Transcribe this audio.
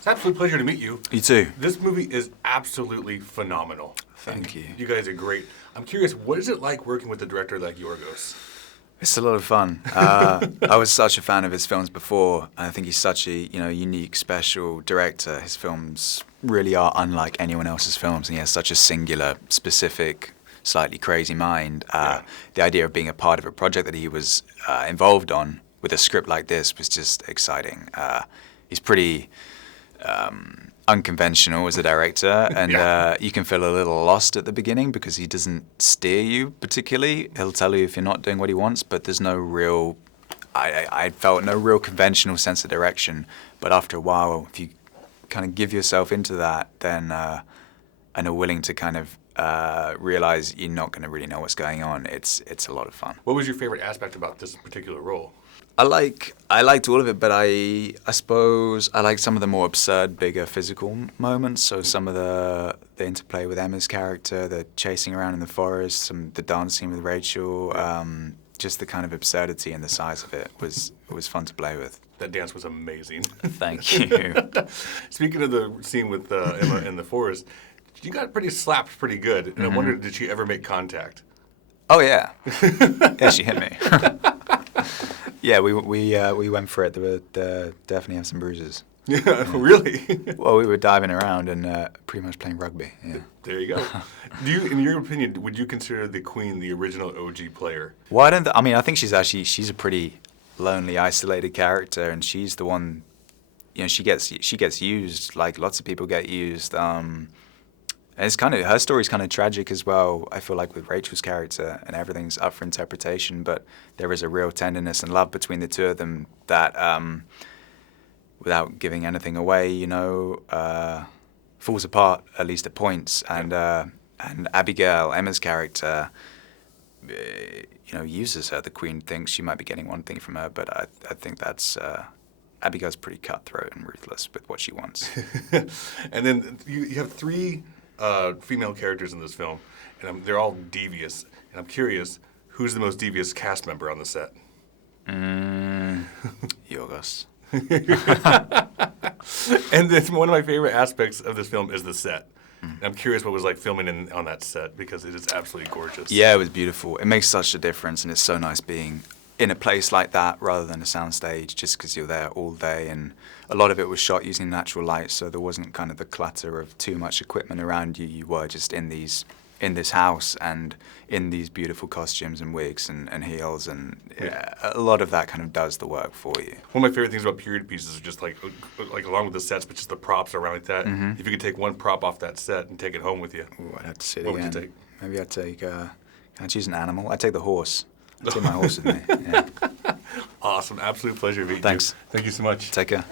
It's an absolute pleasure to meet you. You too. This movie is absolutely phenomenal. Thank you. You guys are great. I'm curious, what is it like working with a director like Yorgos? It's a lot of fun. I was such a fan of his films before, and I think he's such a unique, special director. His films really are unlike anyone else's films, and he has such a singular, specific, slightly crazy mind. The idea of being a part of a project that he was involved on with a script like this was just exciting. He's pretty unconventional as a director, and you can feel a little lost at the beginning because he doesn't steer you particularly. He'll tell you if you're not doing what he wants, but there's no real, I felt no real conventional sense of direction. But after a while, if you kind of give yourself into that, then and are willing to kind of realize you're not going to really know what's going on, it's a lot of fun. What was your favorite aspect about this particular role? I liked all of it, but I suppose I liked some of the more absurd, bigger physical moments. So some of the interplay with Emma's character, the chasing around in the forest, the dancing with Rachel, just the kind of absurdity and the size of it was fun to play with. That dance was amazing. Thank you. Speaking of the scene with Emma in the forest, you got slapped pretty good, and I wondered, did she ever make contact? Oh yeah, yeah, she hit me. Yeah, we went for it. There definitely have some bruises. Yeah, really? Well, we were diving around and pretty much playing rugby. Yeah. There you go. In your opinion, would you consider the Queen the original OG player? Well, I think she's a pretty lonely, isolated character, and she's the one. She gets used like lots of people get used. And it's her story's kind of tragic as well. I feel like with Rachel's character, and everything's up for interpretation, but there is a real tenderness and love between the two of them that, without giving anything away, falls apart at least at points. And Abigail, Emma's character, uses her. The Queen thinks she might be getting one thing from her, but I think that's Abigail's pretty cutthroat and ruthless with what she wants. And then you have three female characters in this film, and they're all devious. And I'm curious, who's the most devious cast member on the set? Yorgos. And then one of my favorite aspects of this film is the set. And I'm curious what it was like filming on that set, because it is absolutely gorgeous. Yeah, it was beautiful. It makes such a difference, and it's so nice being in a place like that rather than a soundstage, just because you're there all day. And a lot of it was shot using natural light, so there wasn't kind of the clutter of too much equipment around you. You were just in this house and in these beautiful costumes and wigs and heels, and a lot of that kind of does the work for you. One of my favorite things about period pieces is just like along with the sets, but just the props around like that. If you could take one prop off that set and take it home with you, Ooh, I'd have to see it what again. would you take? Maybe I'd take, can I choose an animal? I'd take the horse. I'd take my horse with me. Yeah. Awesome. Absolute pleasure meeting you. Thanks. Thank you so much. Take care.